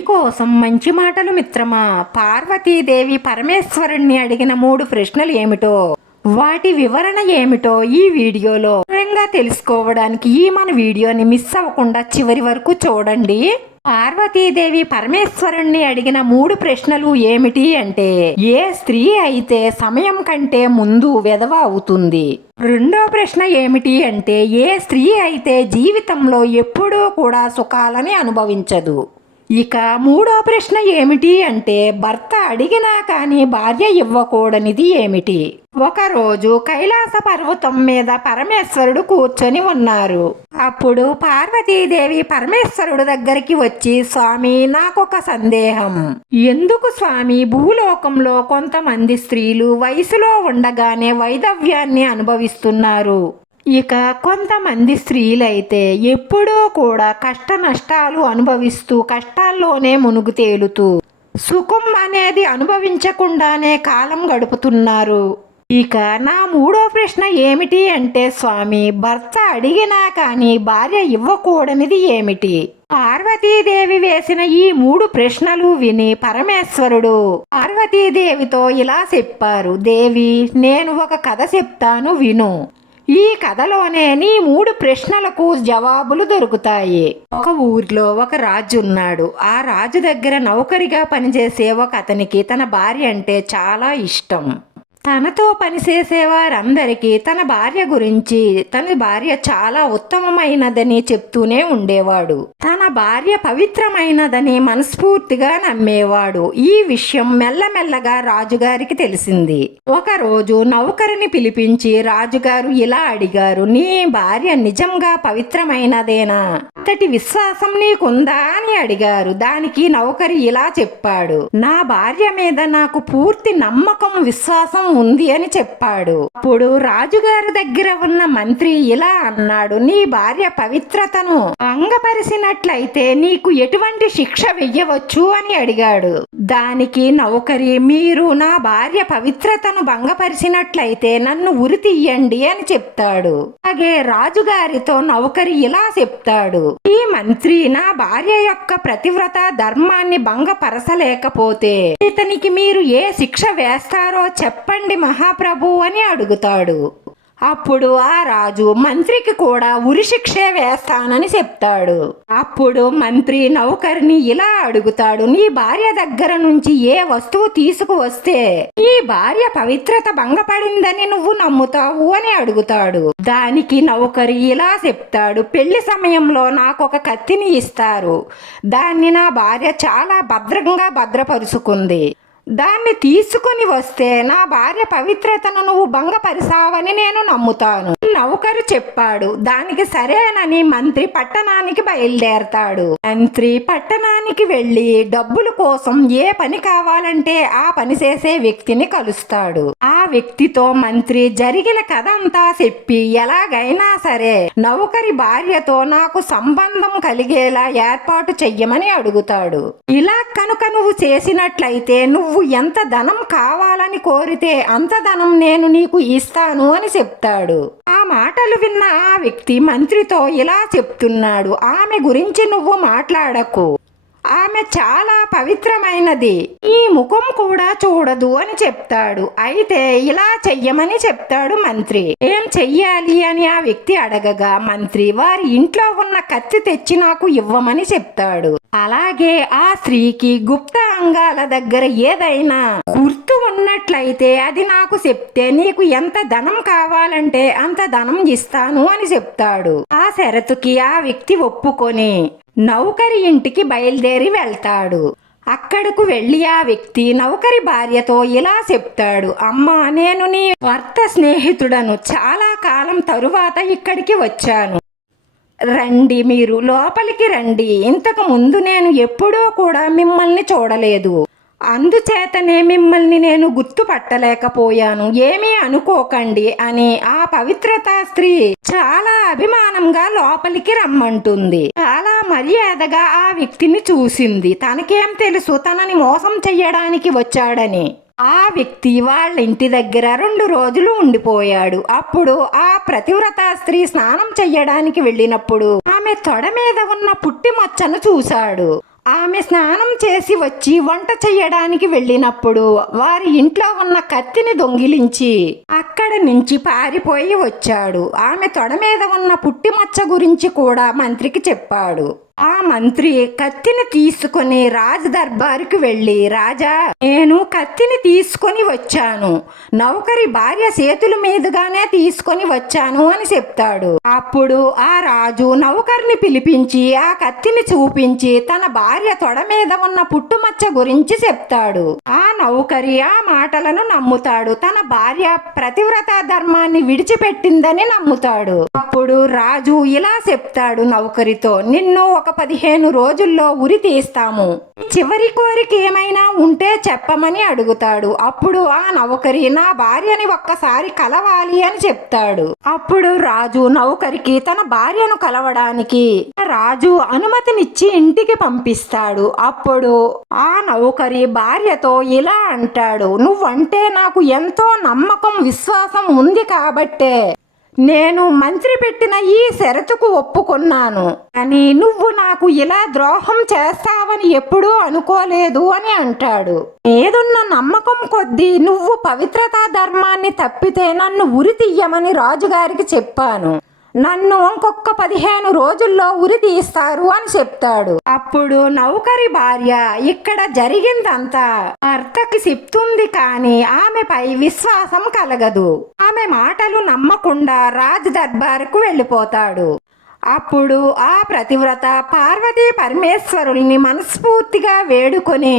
కోసం మంచి మాటలు మిత్రమా? పార్వతీదేవి పరమేశ్వరుణ్ణి అడిగిన మూడు ప్రశ్నలు ఏమిటో? వాటి వివరణ ఏమిటో ఈ వీడియోలో వివరంగా తెలుసుకోవడానికి ఈ మన వీడియోని మిస్ అవ్వకుండా చివరి వరకు చూడండి. పార్వతీదేవి పరమేశ్వరుణ్ణి అడిగిన మూడు ప్రశ్నలు ఏమిటి అంటే ఏ స్త్రీ అయితే సమయం కంటే ముందు వెధవ అవుతుంది? రెండో ప్రశ్న ఏమిటి అంటే ఏ స్త్రీ అయితే జీవితంలో ఎప్పుడూ కూడా సుఖాలని అనుభవించదు? ఇక మూడో ప్రశ్న ఏమిటి అంటే భర్త అడిగినా కానీ భార్య ఇవ్వకూడనిది ఏమిటి? ఒకరోజు కైలాస పర్వతం మీద పరమేశ్వరుడు కూర్చొని ఉన్నారు. అప్పుడు పార్వతీదేవి పరమేశ్వరుడు దగ్గరికి వచ్చి స్వామి నాకొక సందేహం. ఎందుకు స్వామి? భూలోకంలో కొంతమంది స్త్రీలు వయసులో ఉండగానే వైదవ్యాన్ని అనుభవిస్తున్నారు. ఇక కొంతమంది స్త్రీలైతే ఎప్పుడూ కూడా కష్ట నష్టాలు అనుభవిస్తూ కష్టాల్లోనే మునుగు తేలుతూ సుఖం అనేది అనుభవించకుండానే కాలం గడుపుతున్నారు. ఇక నా మూడో ప్రశ్న ఏమిటి అంటే స్వామి భర్త అడిగినా కానీ భార్య ఇవ్వకూడనిది ఏమిటి? పార్వతీదేవి వేసిన ఈ మూడు ప్రశ్నలు విని పరమేశ్వరుడు పార్వతీదేవితో ఇలా చెప్పారు. దేవి నేను ఒక కథ చెప్తాను విను. ఈ కథలోనే నీ మూడు ప్రశ్నలకు జవాబులు దొరుకుతాయి. ఒక ఊర్లో ఒక రాజు ఉన్నాడు. ఆ రాజు దగ్గర నౌకరిగా పనిచేసే ఒక అతనికి తన భార్య అంటే చాలా ఇష్టం. తనతో పనిచేసే వారందరికీ తన భార్య గురించి తన భార్య చాలా ఉత్తమమైనదని చెప్తూనే ఉండేవాడు. తన భార్య పవిత్రమైనదని మనస్ఫూర్తిగా నమ్మేవాడు. ఈ విషయం మెల్లమెల్లగా రాజుగారికి తెలిసింది. ఒకరోజు నౌకరిని పిలిపించి రాజుగారు ఇలా అడిగారు నీ భార్య నిజంగా పవిత్రమైనదేనా? అంతటి విశ్వాసం నీకుందా? అని అడిగారు. దానికి నౌకరి ఇలా చెప్పాడు నా భార్య మీద నాకు పూర్తి నమ్మకం విశ్వాసం ఉంది అని చెప్పాడు. అప్పుడు రాజుగారి దగ్గర ఉన్న మంత్రి ఇలా అన్నాడు నీ భార్య పవిత్రతను అంగపరిచినట్లయితే నీకు ఎటువంటి శిక్ష వెయ్యవచ్చు? అని అడిగాడు. దానికి నౌకరి మీరు నా భార్య పవిత్రతను భంగపరిచినట్లయితే నన్ను ఉరి తీయండి అని చెప్తాడు. అలాగే రాజుగారితో నౌకరి ఇలా చెప్తాడు. ఈ మంత్రి నా భార్య యొక్క ప్రతివ్రత ధర్మాన్ని భంగపరచలేకపోతే ఇతనికి మీరు ఏ శిక్ష వేస్తారో చెప్పండి మహాప్రభు అని అడుగుతాడు. అప్పుడు ఆ రాజు మంత్రికి కూడా ఉరిశిక్షే వేస్తానని చెప్తాడు. అప్పుడు మంత్రి నౌకర్ని ఇలా అడుగుతాడు నీ భార్య దగ్గర నుంచి ఏ వస్తువు తీసుకువస్తే నీ భార్య పవిత్రత భంగపడిందని నువ్వు నమ్ముతావు అని అడుగుతాడు. దానికి నౌకరి ఇలా చెప్తాడు పెళ్ళి సమయంలో నాకు ఒక కత్తిని ఇస్తారు. దాన్ని నా భార్య చాలా భద్రంగా భద్రపరుచుకుంది. దాన్ని తీసుకుని వస్తే నా భార్య పవిత్రతను నువ్వు భంగపరిచావని నేను నమ్ముతాను. నౌకరు చెప్పాడు దానికి సరేనని మంత్రి పట్టణానికి బయలుదేరతాడు. మంత్రి పట్టణానికి వెళ్ళి డబ్బుల కోసం ఏ పని కావాలంటే ఆ పని చేసే వ్యక్తిని కలుస్తాడు. ఆ వ్యక్తితో మంత్రి జరిగిన కథ అంతా చెప్పి ఎలాగైనా సరే నౌకరి భార్యతో నాకు సంబంధం కలిగేలా ఏర్పాటు చెయ్యమని అడుగుతాడు. ఇలా కనుక నువ్వు చేసినట్లయితే నువ్వు నువ్వు ఎంత ధనం కావాలని కోరితే అంత ధనం నేను నీకు ఇస్తాను అని చెప్తాడు. ఆ మాటలు విన్న ఆ వ్యక్తి మంత్రితో ఇలా చెప్తున్నాడు. ఆమె గురించి నువ్వు మాట్లాడకు. ఆమె చాలా పవిత్రమైనది. ఈ ముఖం కూడా చూడదు అని చెప్తాడు. అయితే ఇలా చెయ్యమని చెప్తాడు మంత్రి. ఏం చెయ్యాలి అని ఆ వ్యక్తి అడగగా మంత్రి వారి ఇంట్లో ఉన్న కత్తి తెచ్చి నాకు ఇవ్వమని చెప్తాడు. అలాగే ఆ స్త్రీకి గుప్త అంగాల దగ్గర ఏదైనా గుర్తు ఉన్నట్లయితే అది నాకు చెప్తే నీకు ఎంత ధనం కావాలంటే అంత ధనం ఇస్తాను అని చెప్తాడు. ఆ షరతుకి ఆ వ్యక్తి ఒప్పుకొని నౌకరి ఇంటికి బయలుదేరి వెళ్తాడు. అక్కడకు వెళ్ళి ఆ వ్యక్తి నౌకరి భార్యతో ఇలా చెప్తాడు. అమ్మా నేను నీ భర్త స్నేహితుడను చాలా కాలం తరువాత ఇక్కడికి వచ్చాను. రండి మీరు లోపలికి రండి. ఇంతకు ముందు నేను ఎప్పుడూ కూడా మిమ్మల్ని చూడలేదు. అందుచేతనే మిమ్మల్ని నేను గుర్తుపట్టలేకపోయాను. ఏమీ అనుకోకండి అని ఆ పవిత్రత స్త్రీ చాలా అభిమానంగా లోపలికి రమ్మంటుంది. చాలా మర్యాదగా ఆ వ్యక్తిని చూసింది. తనకేం తెలుసు? తనని మోసం చెయ్యడానికి వచ్చాడని. ఆ వ్యక్తి వాళ్ళ ఇంటి దగ్గర రెండు రోజులు ఉండిపోయాడు. అప్పుడు ఆ ప్రతివ్రత స్త్రీ స్నానం చెయ్యడానికి వెళ్ళినప్పుడు ఆమె తొడ మీద ఉన్న పుట్టి మచ్చను చూశాడు. ఆమె స్నానం చేసి వచ్చి వంట చేయడానికి వెళ్ళినప్పుడు వారి ఇంట్లో ఉన్న కత్తిని దొంగిలించి అక్కడ నుంచి పారిపోయి వచ్చాడు. ఆమె తొడ మీద ఉన్న పుట్టిమచ్చ గురించి కూడా మంత్రికి చెప్పాడు. ఆ మంత్రి కత్తిని తీసుకొని రాజు దర్బారుకి వెళ్ళి రాజా నేను కత్తిని తీసుకొని వచ్చాను. నౌకరి భార్య చేతుల మీదుగానే తీసుకొని వచ్చాను అని చెప్తాడు. అప్పుడు ఆ రాజు నౌకర్ని పిలిపించి ఆ కత్తిని చూపించి తన భార్య తొడ మీద ఉన్న పుట్టుమచ్చ గురించి చెప్తాడు. ఆ నౌకరి ఆ మాటలను నమ్ముతాడు. తన భార్య ప్రతివ్రత ధర్మాన్ని విడిచిపెట్టిందని నమ్ముతాడు. అప్పుడు రాజు ఇలా చెప్తాడు నౌకరితో నిన్ను ఒక పదిహేను రోజుల్లో ఉరి తీస్తాము. చివరి కోరిక ఏమైనా ఉంటే చెప్పమని అడుగుతాడు. అప్పుడు ఆ నౌకరి నా భార్యని ఒక్కసారి కలవాలి అని చెప్తాడు. అప్పుడు రాజు నౌకరికి తన భార్యను కలవడానికి రాజు అనుమతినిచ్చి ఇంటికి పంపిస్తాడు. అప్పుడు ఆ నౌకరి భార్యతో ఇలా అంటాడు. నువ్వంటే నాకు ఎంతో నమ్మకం విశ్వాసం ఉంది కాబట్టే నేను మంత్రి పెట్టిన ఈ షరతుకు ఒప్పుకున్నాను. అని నువ్వు నాకు ఇలా ద్రోహం చేస్తావని ఎప్పుడూ అనుకోలేదు అని అంటాడు. ఏదున్న నమ్మకం కొద్దీ నువ్వు పవిత్రతా ధర్మాన్ని తప్పితే నన్ను ఉరి తీయమని రాజుగారికి చెప్పాను. నన్ను ఇంకొక పదిహేను రోజుల్లో ఉరి తీస్తారు అని చెప్తాడు. అప్పుడు నౌకరి భార్య ఇక్కడ జరిగిందంతా భర్తకి చెప్తుంది కానీ ఆమెపై విశ్వాసం కలగదు. ఆమె మాటలు నమ్మకుండా రాజ్ దర్బారుకు వెళ్ళిపోతాడు. అప్పుడు ఆ ప్రతివ్రత పార్వతీ పరమేశ్వరుల్ని మనస్ఫూర్తిగా వేడుకొని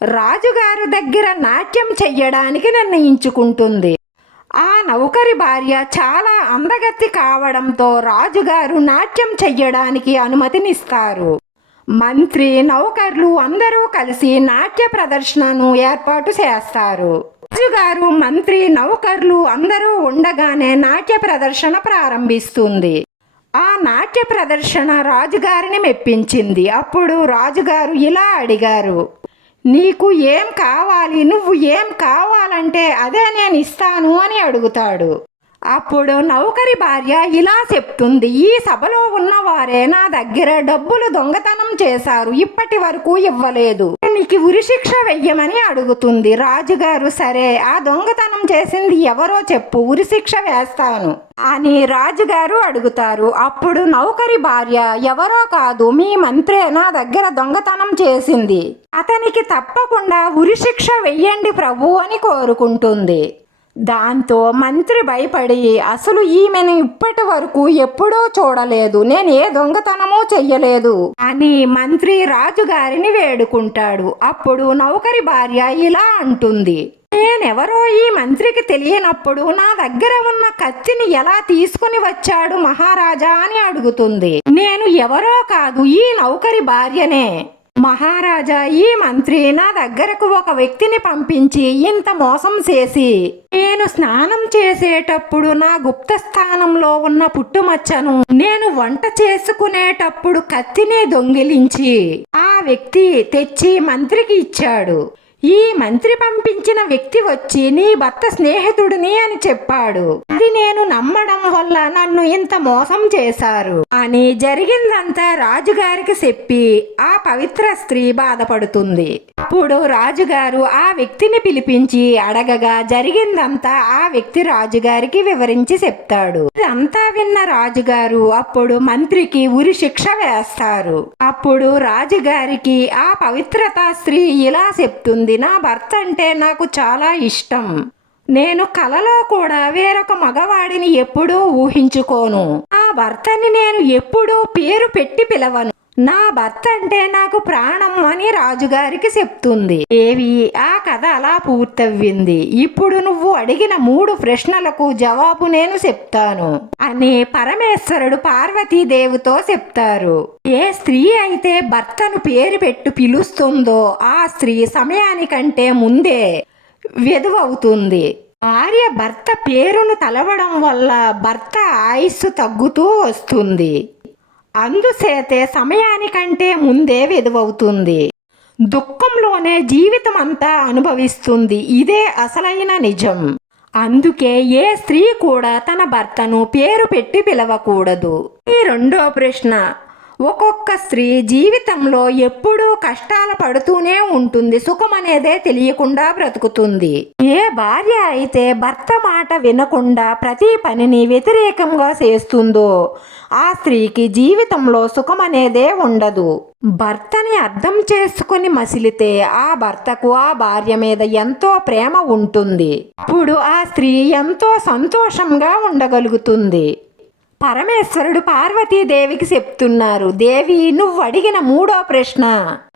రాజుగారు దగ్గర నాట్యం చెయ్యడానికి నిర్ణయించుకుంటుంది. ఆ నౌకరి భార్య చాలా అందగత్తి కావడంతో రాజుగారు నాట్యం చెయ్యడానికి అనుమతినిస్తారు. మంత్రి నౌకర్లు అందరూ కలిసి నాట్య ప్రదర్శనను ఏర్పాటు చేస్తారు. రాజుగారు మంత్రి నౌకర్లు అందరూ ఉండగానే నాట్య ప్రదర్శన ప్రారంభిస్తుంది. ఆ నాట్య ప్రదర్శన రాజుగారిని మెప్పించింది. అప్పుడు రాజుగారు ఇలా అడిగారు. నీకు ఏం కావాలి? నువ్వు ఏం కావాలంటే అదే నేను ఇస్తాను అని అడుగుతాడు. అప్పుడు నౌకరి భార్య ఇలా చెప్తుంది ఈ సభలో ఉన్నవారే నా దగ్గర డబ్బులు దొంగతనం చేశారు ఇప్పటి వరకు ఇవ్వలేదు. నీకు ఉరిశిక్ష వెయ్యమని అడుగుతుంది. రాజుగారు సరే ఆ దొంగతనం చేసింది ఎవరో చెప్పు ఉరిశిక్ష వేస్తాను. అని రాజుగారు అడుగుతారు. అప్పుడు నౌకరి భార్య ఎవరో కాదు మీ మంత్రే నా దగ్గర దొంగతనం చేసింది. అతనికి తప్పకుండా ఉరిశిక్ష వెయ్యండి ప్రభు అని కోరుకుంటుంది. దాంతో మంత్రి భయపడి అసలు ఈమెను ఇప్పటి వరకు ఎప్పుడూ చూడలేదు. నేను ఏ దొంగతనమూ చెయ్యలేదు అని మంత్రి రాజుగారిని వేడుకుంటాడు. అప్పుడు నౌకరి భార్య ఇలా అంటుంది. నేనెవరో ఈ మంత్రికి తెలియనప్పుడు నా దగ్గర ఉన్న కత్తిని ఎలా తీసుకుని వచ్చాడు మహారాజా అని అడుగుతుంది. నేను ఎవరో కాదు ఈ నౌకరి భార్యనే. మహారాజా ఈ మంత్రి నా దగ్గరకు ఒక వ్యక్తిని పంపించి ఇంత మోసం చేసి నేను స్నానం చేసేటప్పుడు నా గుప్త స్థానంలో ఉన్న పుట్టుమచ్చను నేను వంట చేసుకునేటప్పుడు కత్తిని దొంగిలించి ఆ వ్యక్తి తెచ్చి మంత్రికి ఇచ్చాడు. ఈ మంత్రి పంపించిన వ్యక్తి వచ్చి నీ భర్త స్నేహితుడిని అని చెప్పాడు. అది నేను నమ్మడం వల్ల నన్ను ఇంత మోసం చేశారు. అని జరిగిందంతా రాజుగారికి చెప్పి ఆ పవిత్ర స్త్రీ బాధపడుతుంది. అప్పుడు రాజుగారు ఆ వ్యక్తిని పిలిపించి అడగగా జరిగిందంతా ఆ వ్యక్తి రాజుగారికి వివరించి చెప్తాడు. ఇదంతా విన్న రాజుగారు అప్పుడు మంత్రికి ఉరి శిక్ష వేస్తారు. అప్పుడు రాజుగారికి ఆ పవిత్రత స్త్రీ ఇలా చెప్తుంది. నా భర్త అంటే నాకు చాలా ఇష్టం. నేను కలలో కూడా వేరొక మగవాడిని ఎప్పుడూ ఊహించుకోను. ఆ భర్తని నేను ఎప్పుడూ పేరు పెట్టి పిలవను. నా భర్త అంటే నాకు ప్రాణం అని రాజుగారికి చెప్తుంది. ఏవి ఆ కథ అలా పూర్తవ్వింది. ఇప్పుడు నువ్వు అడిగిన మూడు ప్రశ్నలకు జవాబు నేను చెప్తాను. అని పరమేశ్వరుడు పార్వతీదేవితో చెప్తారు. ఏ స్త్రీ అయితే భర్తను పేరు పెట్టు పిలుస్తుందో ఆ స్త్రీ సమయానికంటే ముందే వెదువవుతుంది భార్య భర్త పేరును తలవడం వల్ల భర్త ఆయుస్సు తగ్గుతూ వస్తుంది. అందుచేతే సమయానికంటే ముందే వెదువవుతుంది దుఃఖంలోనే జీవితం అంతా అనుభవిస్తుంది. ఇదే అసలైన నిజం. అందుకే ఏ స్త్రీ కూడా తన భర్తను పేరు పెట్టి పిలవకూడదు. ఈ రెండో ప్రశ్న ఒక్కొక్క స్త్రీ జీవితంలో ఎప్పుడూ కష్టాలు పడుతూనే ఉంటుంది సుఖం అనేదే తెలియకుండా బ్రతుకుతుంది. ఏ భార్య అయితే భర్త మాట వినకుండా ప్రతి పనిని వ్యతిరేకంగా చేస్తుందో ఆ స్త్రీకి జీవితంలో సుఖం అనేదే ఉండదు. భర్తని అర్థం చేసుకుని మసిలితే ఆ భర్తకు ఆ భార్య మీద ఎంతో ప్రేమ ఉంటుంది. అప్పుడు ఆ స్త్రీ ఎంతో సంతోషంగా ఉండగలుగుతుంది. పరమేశ్వరుడు పార్వతీదేవికి చెప్తున్నారు దేవి నువ్వు అడిగిన మూడో ప్రశ్న.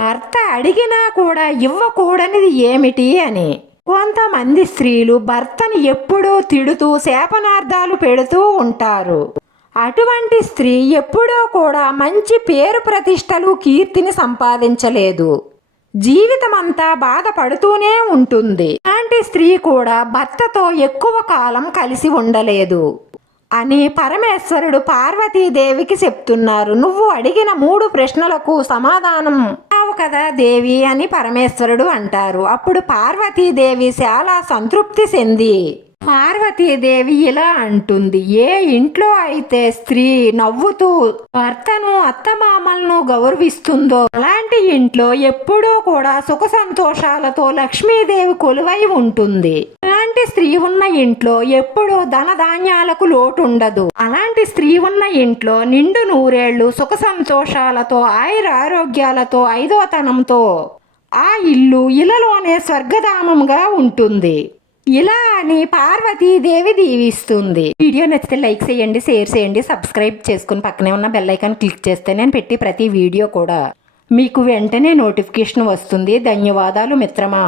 భర్త అడిగినా కూడా ఇవ్వకూడనిది ఏమిటి అని. కొంతమంది స్త్రీలు భర్తని ఎప్పుడూ తిడుతూ శాపనార్థాలు పెడుతూ ఉంటారు. అటువంటి స్త్రీ ఎప్పుడూ కూడా మంచి పేరు ప్రతిష్టలు కీర్తిని సంపాదించలేదు. జీవితమంతా బాధపడుతూనే ఉంటుంది. అలాంటి స్త్రీ కూడా భర్తతో ఎక్కువ కాలం కలిసి ఉండలేదు. అని పరమేశ్వరుడు పార్వతీదేవికి చెప్తున్నారు. నువ్వు అడిగిన మూడు ప్రశ్నలకు సమాధానం ఇస్తావు కదా దేవి అని పరమేశ్వరుడు అంటారు. అప్పుడు పార్వతీదేవి చాలా సంతృప్తి చెంది పార్వతీదేవి ఇలా అంటుంది ఏ ఇంట్లో అయితే స్త్రీ నవ్వుతూ భర్తను అత్తమామలను గౌరవిస్తుందో అలాంటి ఇంట్లో ఎప్పుడూ కూడా సుఖ సంతోషాలతో లక్ష్మీదేవి కొలువై ఉంటుంది. అలాంటి స్త్రీ ఉన్న ఇంట్లో ఎప్పుడూ ధనధాన్యాలకు లోటు ఉండదు అలాంటి స్త్రీ ఉన్న ఇంట్లో నిండు నూరేళ్ళు సుఖ సంతోషాలతో ఆయుర ఆరోగ్యాలతో ఐదోతనంతో ఆ ఇల్లు ఇలలోనే స్వర్గధామంగా ఉంటుంది. ఇలా అని పార్వతీదేవి దీవిస్తుంది. వీడియో నచ్చితే లైక్ చేయండి షేర్ చేయండి సబ్స్క్రైబ్ చేసుకుని పక్కనే ఉన్న బెల్ ఐకాన్ క్లిక్ చేస్తే నేను పెట్టి ప్రతి వీడియో కూడా. మీకు వెంటనే నోటిఫికేషన్ వస్తుంది. ధన్యవాదాలు మిత్రమా.